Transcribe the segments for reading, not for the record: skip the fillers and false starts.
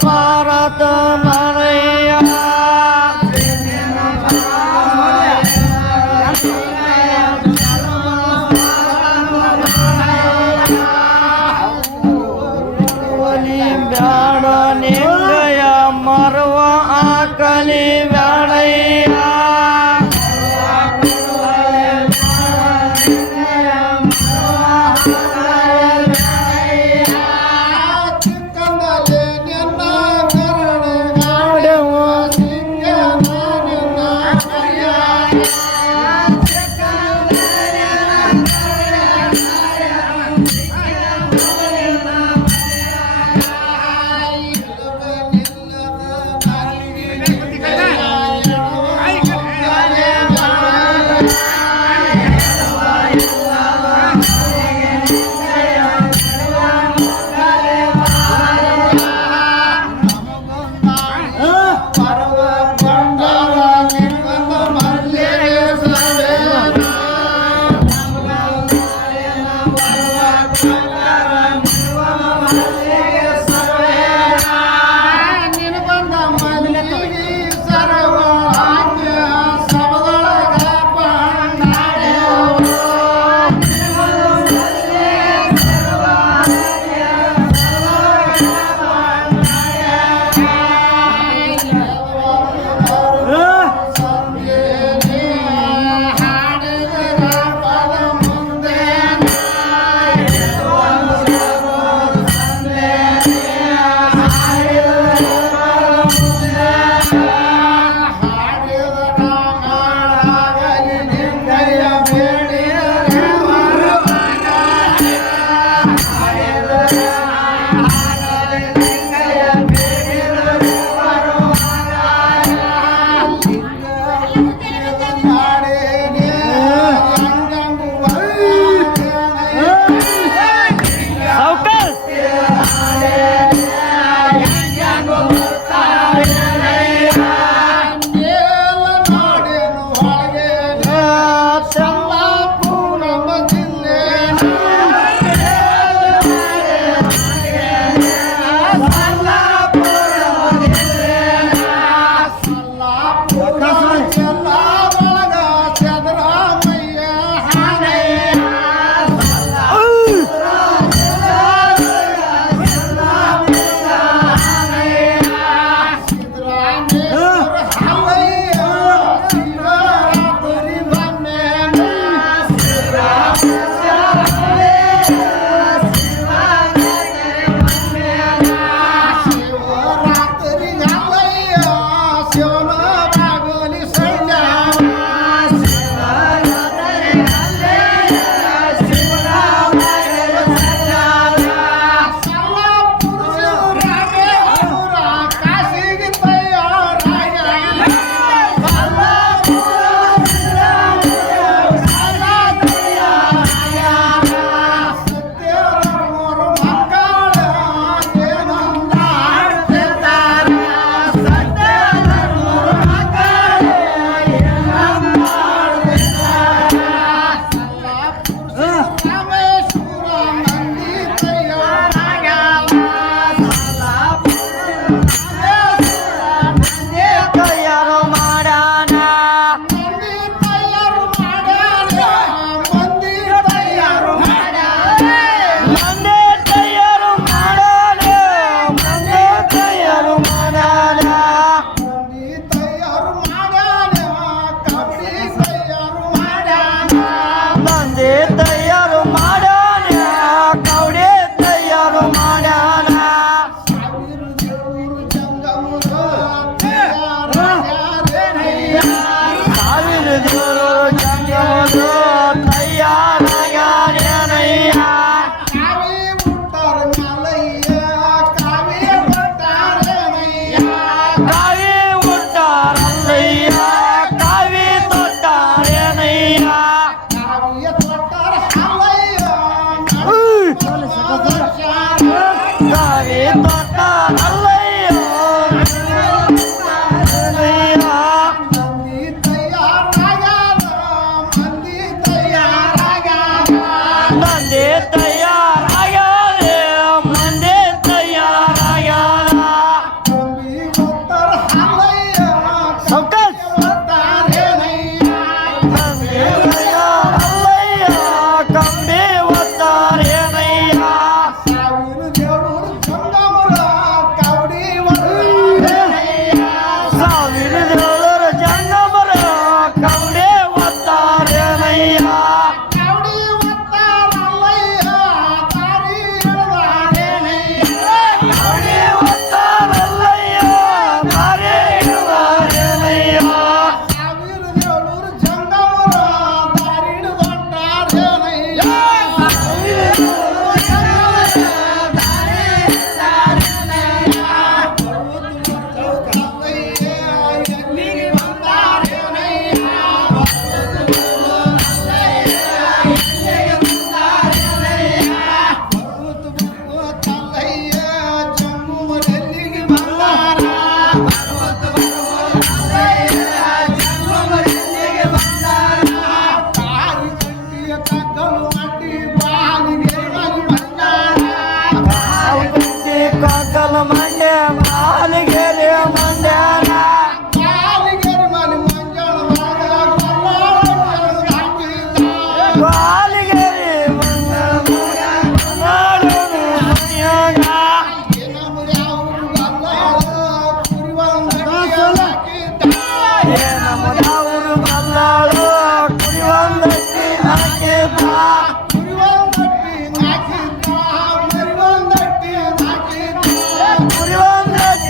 ಸಾರಥ ಮನೆಯ ಬ್ಯಾಡ ನಿಂಗಯ ಮರವ ಆಕಲಿ ಬ್ಯಾಡಯ್ಯ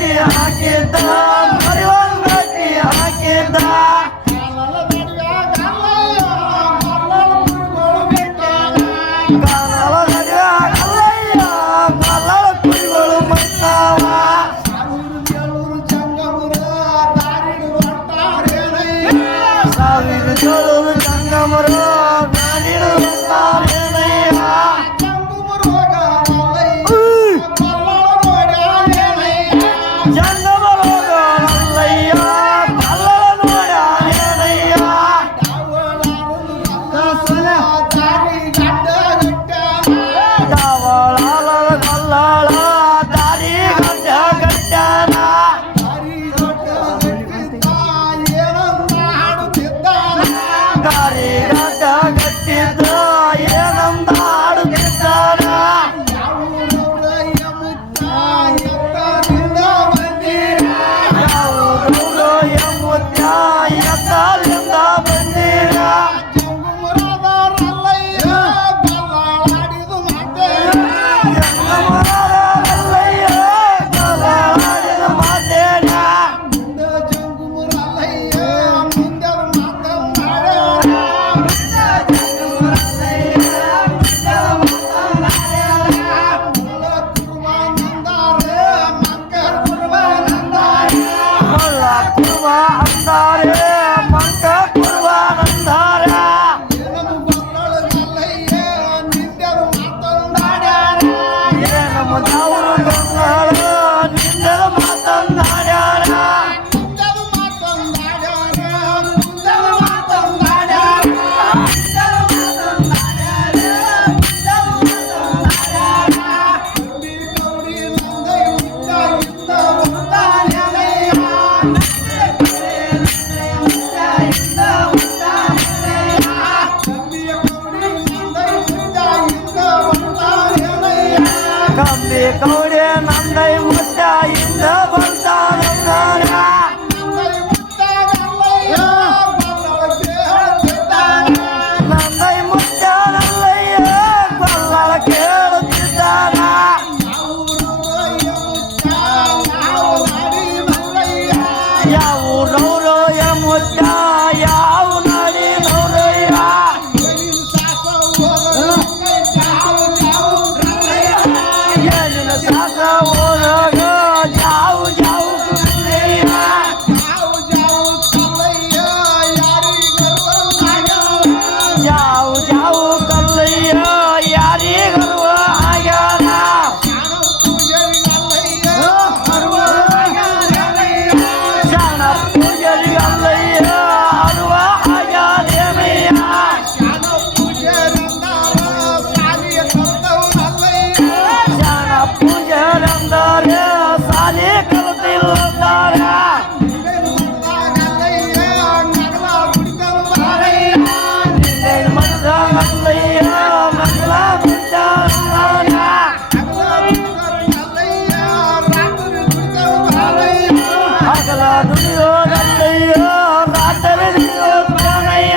ಗಟ್ಟಿ ಹಾಕಿದ್ದ ಮರಿವನ್ ಗಟ್ಟಿ ಹಾಕಿದ್ದ ಕಾನಲ ನಡುವ್ಯಾಗ ಅಲ್ಲಯ್ಯ ಕಲ್ಲಳ ಕುರಿಗಳು ಮೈತಾವ ಸಾವಿರ ಜೋಳು ಜಂಗಮರ ಗಾಡಿಡುವಂತಾರೇನಯ್ಯ ಜಂಗಮರೋಗಲ್ಲಯ್ಯ ಕಲ್ಲಳ ನೋಡ್ಯಾರೇನಯ್ಯ ದಾವಳಾಲ ಕಲ್ಲಳ ದಾರಿ ಗಡ್ಡ ಗಡ್ಡನ ದಾರಿ ಗಡ್ಡ ಗಟ್ಟಿದ್ದ ಏನಂದ ಆಡುತ್ತಿದ್ದಾನ ಯಾವೂರೂರು ಎಂಬುತ್ತ ಎತ್ತಲಿಂದ ಬಂದೀರ ಜಂಗಮರಲ್ಲಯ್ಯ ಕಲ್ಲಳಾಡಿದ ಮಾತೇನ ಮುಲ್ಲ ಕುರ್ಬ ಅಂದಾರೆ ಮಂಕ ಕುರ್ಬ ಅಂದಾರ ಏನಮ್ಮ ದಾವರು ಗಂಗಾಳು ನಿಂದರ ಮಾತಂದಾಡ್ಯಾರ ಕಂಬಿ ಕೌಡೆ ನಂದೈ ಮುದ್ದ ಇಂದ ಬಂದಾರ ನಂದೈ ಮುದ್ದನಲ್ಲಯ್ಯ ಕಲ್ಲಳ ಕೇಳುತ್ತಿದ್ದಾನ ಯಾವೂರವ್ರು ಮುದ್ದ ಯಾವ ನಡಿ ನವ್ರಯ್ಯ ಏನಿನ ಸಾಸ ಹೋದಾಗ ಜಾವು ಜಾವು ಕುಂದಯ್ಯ ಜಾವು ಜಾವು ಕಲ್ಲಯ್ಯ ಯಾರಿಗರ್ವ ಆಗ್ಯಾನ ಶಾಣ ಪೂಜರಿಗಲ್ಲಯ್ಯ ಅರುವ ಆಗ್ಯಾದೇನಯ್ಯ ಶಾಣ ಪೂಜರಂದರೆ ಸಾಲಿ ಕಲಿತಿಲ್ಲಂದಾರ ಮನಸಲ್ಲಯ್ಯ ಮಂಗಲ ಮುದ್ದಾರ ಹಗಲ ದುಡಿಯೋದಲ್ಲಯ್ಯ ರಾತ್ರಿ ದುಡಿಯೋದನಯ್ಯ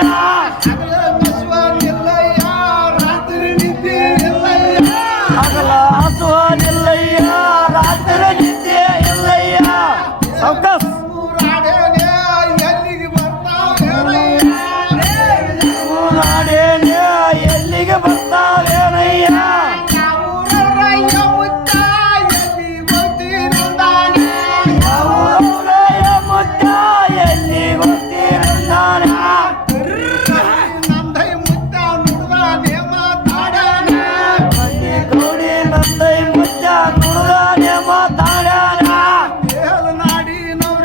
ಹಗಲ ಹಸುವನಿಲ್ಲಯ್ಯ ರಾತ್ರಿ ನಿದ್ದೆ ಇಲ್ಲಯ್ಯ ಅವಕಾಶ ನಾಡೇನೆ ಎಲ್ಲಿಗೆ ಬರ್ತಾವೇನಯ್ಯ ಯಾವೂರಯ್ಯ ಮುದ್ದ ಎಲ್ಲಿ ಗೊತ್ತಿರಂದಾನ ಮಂದಿ ಗೌಡಿ ನಂದೈ ಮುದ್ದ ನುಡಿದಾನೆ ಮಾತಾಡ್ಯಾನ ನಾಡಿ ನವ್ರ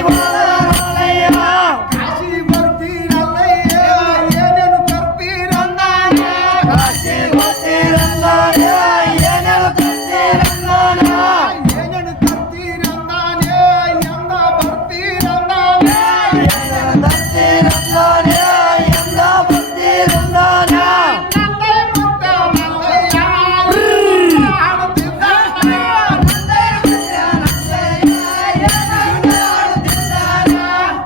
ಹೋದರಲ್ಲಯ್ಯ ಕಾಶಿ ಬರ್ತೀರಲ್ಲಯ್ಯ ಏನೇನು ತರ್ತೀರಂದಾನ ಕಾಶಿ ಹೋಗ್ತೀರಂದಾನೆ ಏನೇನು ತರ್ತೀರಂದಾನ ಏನೇನು ತರ್ತೀರಂದಾನೆ ಎಂದ ಬರ್ತೀರಂದಾನೆ ಏನೇನು ತರ್ತೀರಂದಾನೆ ಎಂದ ಬರ್ತೀರಂದಾನ ನಂದೇ ಮುತ್ತ ಮಲ್ಲಯ್ಯ ಆಡುತ್ತಿದ್ದಾನ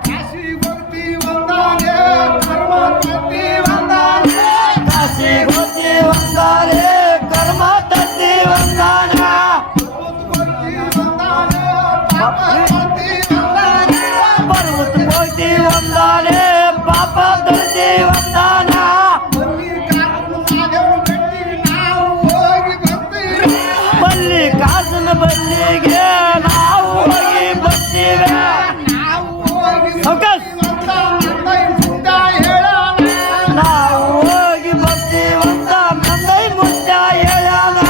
ಕಾಶಿ ಭಕ್ತಿ ಬಂದಾನೆ ಕರ್ಮ ಭಕ್ತಿ ಬಂದಾನೆ ಕಾಶಿ ಹೋಗಿ ಬಂದಾರೆ ಕರ್ಮ ತತ್ತಿ ಬಂದಾನ ಭಕ್ತಿ ಬಂದಾನೆ ಪಾಪ ಭಕ್ತಿ ಬಂದಾನೆ ಪರ್ವತ ಹೋಗಿ ಬಂದಾರೆ ಪಾಪ ತತ್ತಿ ಬಂದಾನ ಮಲ್ಲಿಕಾರ್ಜುನ ಮಾದೇವನ ಬೆಟ್ಟಿ ನಾವು ಹೋಗಿ ಬರ್ತೀವಿ ಬಲ್ಲಿ ಕಾಸನ ಬಲ್ಲಿಗೆ ನಾವು ಹೋಗಿ ಬರ್ತೀವಿ ನಾವು ಹೋಗಿ ಅವಕಾಶ. ಬರ್ತೀವಂತ ಮಂದೈ ಮುಂದ ಹೇಳೋಣ ನಾವು ಹೋಗಿ ಬರ್ತೀವಂತ ಮಂದೈ ಮುದ್ದ ಹೇಳೋಣ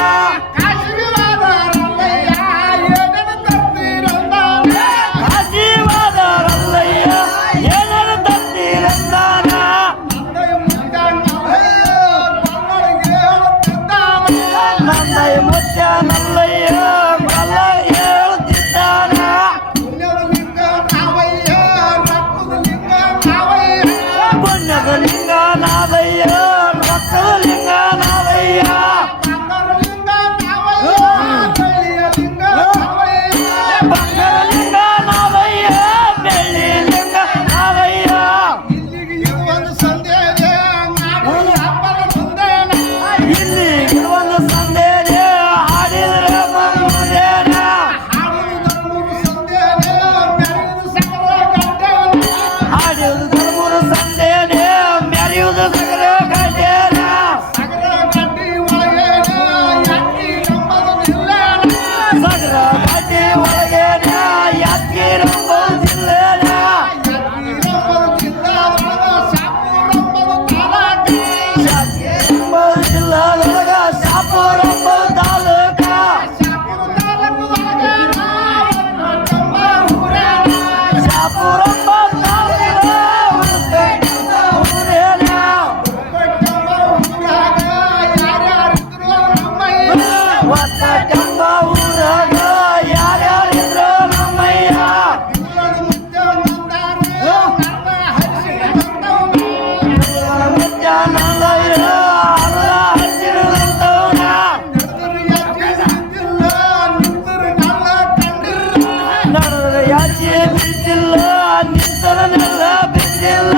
ಕಾಶಿಗೆ ಹೋದರಲ್ಲಯ್ಯ ಏನೇನು ತರ್ತೀರಂದಾನೆ ಆಶೀರ್ವಾದರಲ್ಲಯ್ಯ ಏನಾರು ತರ್ತೀರಂದಾನ ಮಂದೈ ಮುಂದ ನಲ್ಲಯ್ಯ ಬಂಗಳಿಗೆ ಹೇಳುತ್ತಿದ್ದಾನೆ ನಂದೈ ಮುದ್ದ ನಲ್ಲಯ್ಯ ಕಲ್ಲ ಹೇಳುತ್ತಿದ್ದಾನ ಪುಣ್ಯದ ಲಿಂಗ ನಾವಯ್ಯ ರಕ್ತದ ಲಿಂಗ ನಾವಯ್ಯ ಪುಣ್ಯದ ಲಿಂಗ ನಾದಯ್ಯ ರಕ್ತದ ಲಿಂಗ ನಾದಯ್ಯ ಬಂಗಾರ ಲಿಂಗ ನಾವಯ್ಯ ಬೆಳ್ಳಿಯ ಲಿಂಗ ನಾವಯ್ಯ ಬಂಗಾರ ಲಿಂಗ ನಾದಯ್ಯ ಬೆಳ್ಳಿ ಲಿಂಗ ನಾದಯ್ಯ ಇಲ್ಲಿಗೆ ಇರುವಂತ ಸಂದೇಹ ನಾಡು ಅಪ್ಪರ ಮುಂದೇನ ಇಲ್ಲಿ ಒಂದು ಸಂದೇನೆ ಹಾಡಿದ್ರೆ ಬಂದೇನ ಹಾಡುವುದು ಮೂರು ಸಂದೇಹ ಮೆರೆಯುವುದು ಸಕಲ ಗಂಟೆನ ಹಾಡಿಯುವುದು ಧರ್ಮರು ಸಂದೇನೆ ಮೆರೆಯುವುದು ಸಗರ ಗಡ್ಡೇನ ಸಕಲ ಗಡ್ಡಿ ಒಳಗೇನ ಯಾಕಿ ನಂಬುವುದಿಲ್ಲ ಸಗರ ಗಡ್ಡಿ ಒಳಗೇನ ಯಾತ್ಗಿ ರಂಬೋದಿಲ್ಲೇನ ಯಾಕಿ ನಂಬುವುದಿಲ್ಲ ಒಳಗ ಶಾಪುರಂಬದು ತಾಲೂಕ ಯಾತ್ಗಿ ರಂಬೋದಿಲ್ಲದೊಳಗ ಶಾಪುರಂಬ ತಾಲೂಕ ಶಾಪುರ ತಾಲೂಕು ಒಳಗೇನ ಒಕ್ಕಟ್ಟಮ್ಮ ಊರೇನ ಶಾಪುರಂಬ ತಾಲೂಕ ಊರೇನ ಒಕ್ಕಟ್ಟಮ್ಮ ಊರಾಗ ಯಾರ್ಯಾರಿದ್ರು ನಮ್ಮಯ್ಯ ಒಕ್ಕಟಂಬ ಊರಾಗ ಯಾರ್ಯಾರಿದ್ರು ನಮ್ಮಯ್ಯ ಇಲ್ಲಡು ಮುದ್ದೆ ಬಂದಾನೆ ನನ್ನ ಹರಿಸಿ ಬಂದವನು ಮುಚ್ಚ ನಲ್ಲಯ್ಯ ಅಲ್ಲ ಹಸಿರುದಂತವನ ನಡೆದರು ಯಾಕೆ ನಿಂತಿಲ್ಲ ನಿಂತರು ನಲ್ಲ ಕಂಡಿಲ್ಲ ನಡೆದ ಯಾಚೆ ಬಿದ್ದಿಲ್ಲ ನಿಂತರ ನೆಲ್ಲ ಬಿದ್ದಿಲ್ಲ